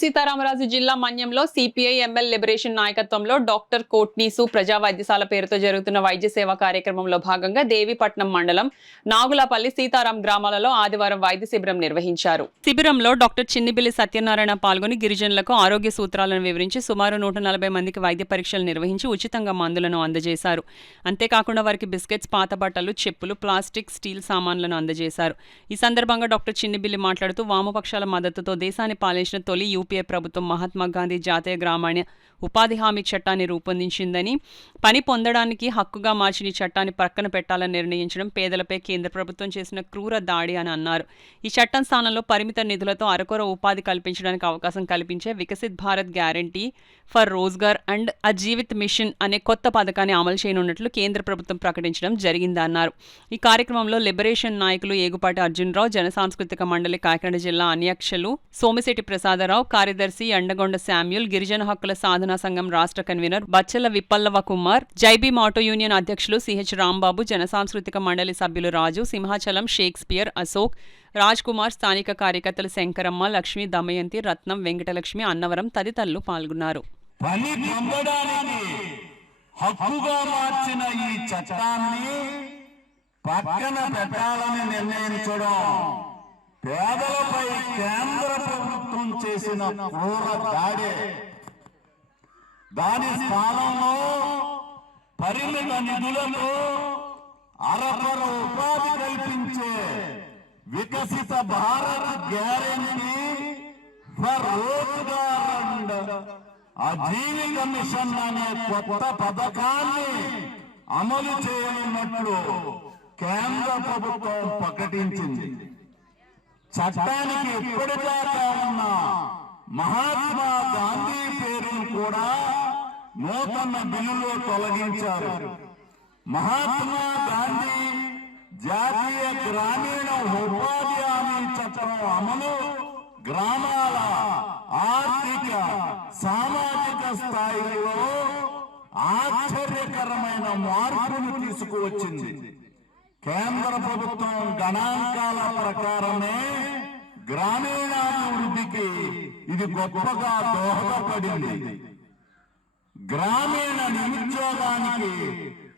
సీతారామరాజు జిల్లా మన్యంలో CPI ML liberation నాయకత్వంలో డాక్టర్ కోట్నీసు ప్రజా వైద్యశాల పేరుతో జరుగుతున్న వైద్య సేవా కార్యక్రమంలో భాగంగా దేవీపట్నం మండలం నాగులపల్లి సీతారాం గ్రామాలలో ఆదివారం వైద్య శిబిరం నిర్వహించారు. శిబిరంలో డాక్టర్ చిన్నిబిల్లి సత్యనారాయణ పాల్గొని గిరిజనులకు ఆరోగ్య సూత్రాలను వివరించి సుమారు 140 మందికి వైద్య పరీక్షలు నిర్వహించి ఉచితంగా మందులను అందజేశారు. అంతేకాకుండా వారికి బిస్కెట్స్, పాత బట్టలు, చెప్పులు, ప్లాస్టిక్, స్టీల్ సామాన్లను అందజేశారు. ఈ సందర్భంగా డాక్టర్ చిన్నిబిల్లి మాట్లాడుతూ వామపక్షాల మద్దతుతో దేశాన్ని పాలించిన తొలి యూపీఏ ప్రభుత్వం మహాత్మా గాంధీ జాతీయ గ్రామీణ ఉపాధి హామీ చట్టాన్ని రూపొందించిందని, పని పొందడానికి హక్కుగా మార్చిన ఈ చట్టాన్ని పక్కన పెట్టాలని నిర్ణయించడం పేదలపై కేంద్ర ప్రభుత్వం చేసిన క్రూర దాడి అని అన్నారు. ఈ చట్టం స్థానంలో పరిమిత నిధులతో అరకొర ఉపాధి కల్పించడానికి అవకాశం కల్పించే Viksit Bharat guarantee for Rozgar and Aajeevika mission అనే కొత్త పథకాన్ని అమలు చేయనున్నట్లు కేంద్ర ప్రభుత్వం ప్రకటించడం జరిగిందన్నారు. ఈ కార్యక్రమంలో లిబరేషన్ నాయకులు ఏగుపాటి అర్జునరావు, జన సాంస్కృతిక మండలి కాకినాడ జిల్లా అధ్యక్షులు సోమిశెట్టి ప్రసాదరావు, కార్యదర్శి ఎండగొండ శామ్యూల్, గిరిజన హక్కుల సాధనా సంఘం రాష్ట్ర కన్వీనర్ బచ్చల విప్పల్లవ కుమార్, జైబీఎం ఆటో యూనియన్ అధ్యక్షులు సిహెచ్ రాంబాబు, జన సాంస్కృతిక మండలి సభ్యులు రాజు, సింహాచలం, షేక్స్పియర్, అశోక్, రాజ్ కుమార్, స్థానిక కార్యకర్తలు శంకరమ్మ, లక్ష్మి, దమయంతి, రత్నం, వెంకటలక్ష్మి, అన్నవరం తదితరులు పాల్గొన్నారు. పని పొందడానికి హక్కుగా మార్చిన ఈ చట్టాన్ని పక్కన పెట్టాలని నిర్ణయించడం పేదలపై కేంద్ర ప్రభుత్వం చేసిన క్రూర దాడి. దాని స్థానంలో పరిమిత నిధులతో అరకొర ఉపాధి కల్పించే Viksit Bharat guarantee for Rozgar and Ajeevika mission అనే కొత్త పథకాన్ని అమలు చేయనున్నట్లు కేంద్ర ప్రభుత్వం ప్రకటించింది. చట్టానికి ఇప్పటిదాకా ఉన్న మహాత్మా గాంధీ పేరును కూడా నూతన బిల్లులో తొలగించారు. మహాత్మా గాంధీ జాతీయ గ్రామీణ ఉపాధి హామీ చట్టం అమలు గ్రామాల ఆర్థిక, సామాజిక స్థాయిలో ఆశ్చర్యకరమైన మార్పును తీసుకువచ్చింది. కేంద్ర ప్రభుత్వం గణాంకాల ప్రకారమే గ్రామీణాభివృద్ధికి ఇది గొప్పగా దోహదపడింది. గ్రామీణ నిరుద్యోగానికి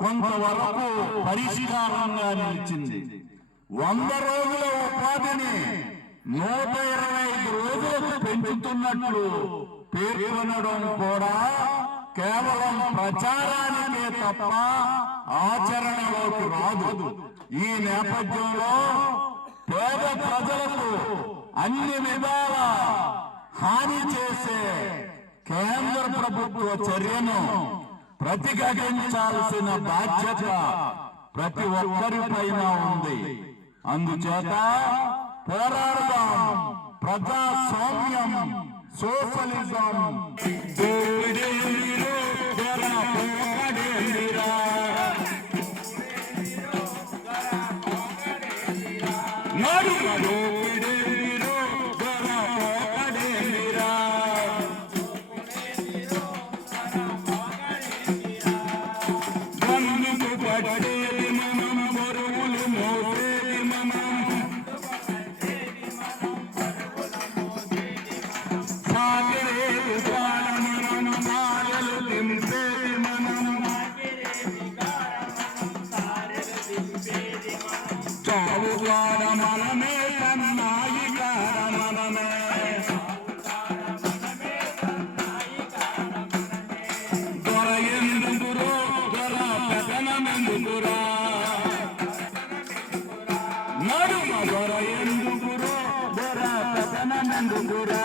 కొంతవరకు పరిష్కారంగా నిలిచింది. 100 రోజుల ఉపాధిని 125 రోజులకు పెంచుతున్నట్లు పేర్కొనడం కూడా కేవలం ప్రచారానికే తప్ప ఆచరణలోకి రాదు. ఈ నేపథ్యంలో పేద ప్రజలకు అన్ని విధాల హాని చేసే కేంద్ర ప్రభుత్వ చర్యను ప్రతిఘటించాల్సిన బాధ్యత ప్రతి ఒక్కరిపైన ఉంది. అందుచేత పోరాడదాం. ప్రజాస్వామ్యం, సోషలిజం మనమే మనమే దొర ఎందుకురో దొర పెదనమెందుకురా నడుమ దొర ఎందుకురో దొర పెదనమెందుకురా